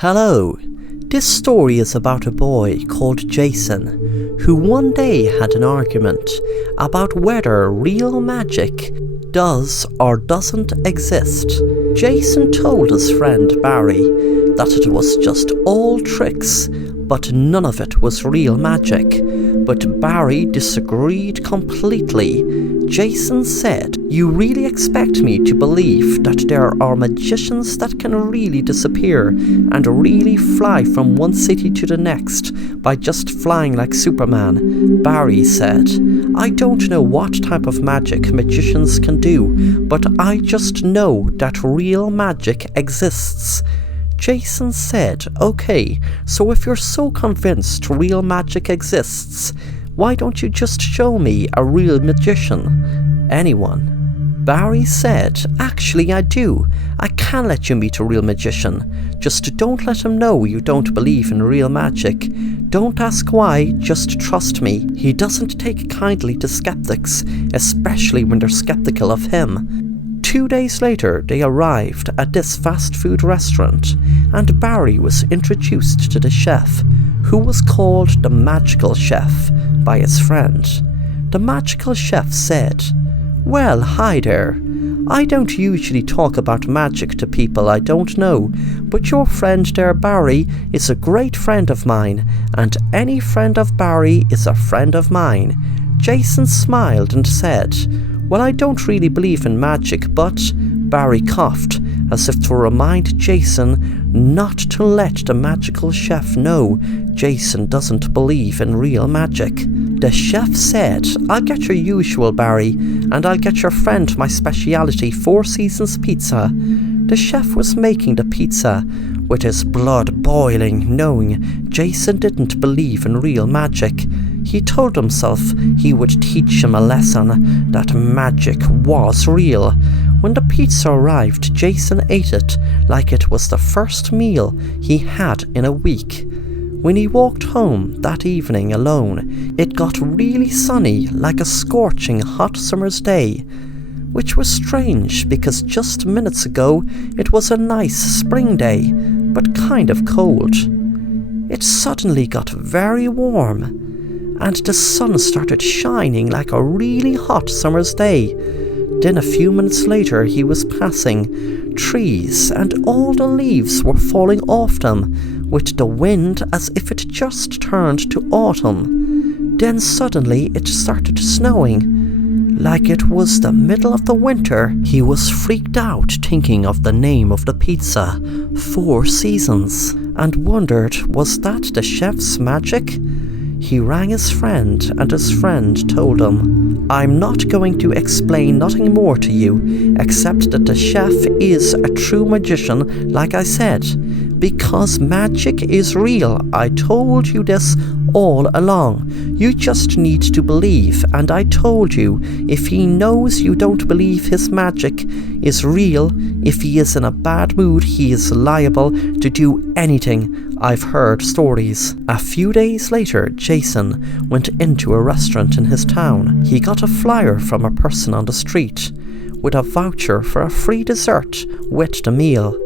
Hello, this story is about a boy called Jason who one day had an argument about whether real magic does or doesn't exist. Jason told his friend Barry that it was just all tricks, but none of it was real magic. But Barry disagreed completely. Jason said, "You really expect me to believe that there are magicians that can really disappear and really fly from one city to the next by just flying like Superman?" Barry said, "I don't know what type of magic magicians can do, but I just know that real magic exists." Jason said, "Okay, so if you're so convinced real magic exists, why don't you just show me a real magician? Anyone?" Barry said, "Actually I do. I can let you meet a real magician. Just don't let him know you don't believe in real magic. Don't ask why, just trust me. He doesn't take kindly to skeptics, especially when they're skeptical of him." 2 days later, they arrived at this fast food restaurant, and Barry was introduced to the chef, who was called the Magical Chef by his friend. The Magical Chef said, "Well, hi there. I don't usually talk about magic to people I don't know, but your friend there, Barry, is a great friend of mine, and any friend of Barry is a friend of mine." Jason smiled and said, "Well, I don't really believe in magic, but..." Barry coughed, as if to remind Jason not to let the Magical Chef know Jason doesn't believe in real magic. The chef said, "I'll get your usual, Barry, and I'll get your friend my speciality 4 Seasons pizza." The chef was making the pizza, with his blood boiling, knowing Jason didn't believe in real magic. He told himself he would teach him a lesson, that magic was real. When the pizza arrived, Jason ate it like it was the first meal he had in a week. When he walked home that evening alone, it got really sunny, like a scorching hot summer's day, which was strange because just minutes ago it was a nice spring day, but kind of cold. It suddenly got very warm, and the sun started shining like a really hot summer's day. Then a few minutes later he was passing trees, and all the leaves were falling off them, with the wind as if it just turned to autumn. Then suddenly it started snowing, like it was the middle of the winter. He was freaked out thinking of the name of the pizza, 4 Seasons, and wondered, was that the chef's magic? He rang his friend, and his friend told him, "I'm not going to explain nothing more to you, except that the chef is a true magician, like I said, because magic is real. I told you this all along. You just need to believe, and I told you, if he knows you don't believe his magic is real, if he is in a bad mood, he is liable to do anything. I've heard stories." A few days later, Jason went into a restaurant in his town. He got a flyer from a person on the street with a voucher for a free dessert with the meal.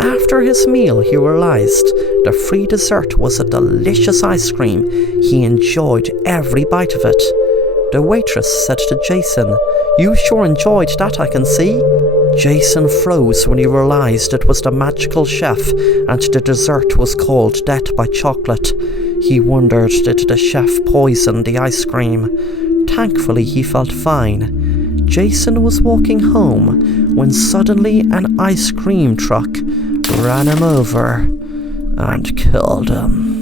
After his meal, he realized the free dessert was a delicious ice cream. He enjoyed every bite of it. The waitress said to Jason, "You sure enjoyed that, I can see." Jason froze when he realized it was the Magical Chef, and the dessert was called Death by Chocolate. He wondered, did the chef poison the ice cream? Thankfully, he felt fine. Jason was walking home when suddenly an ice cream truck ran him over and killed him.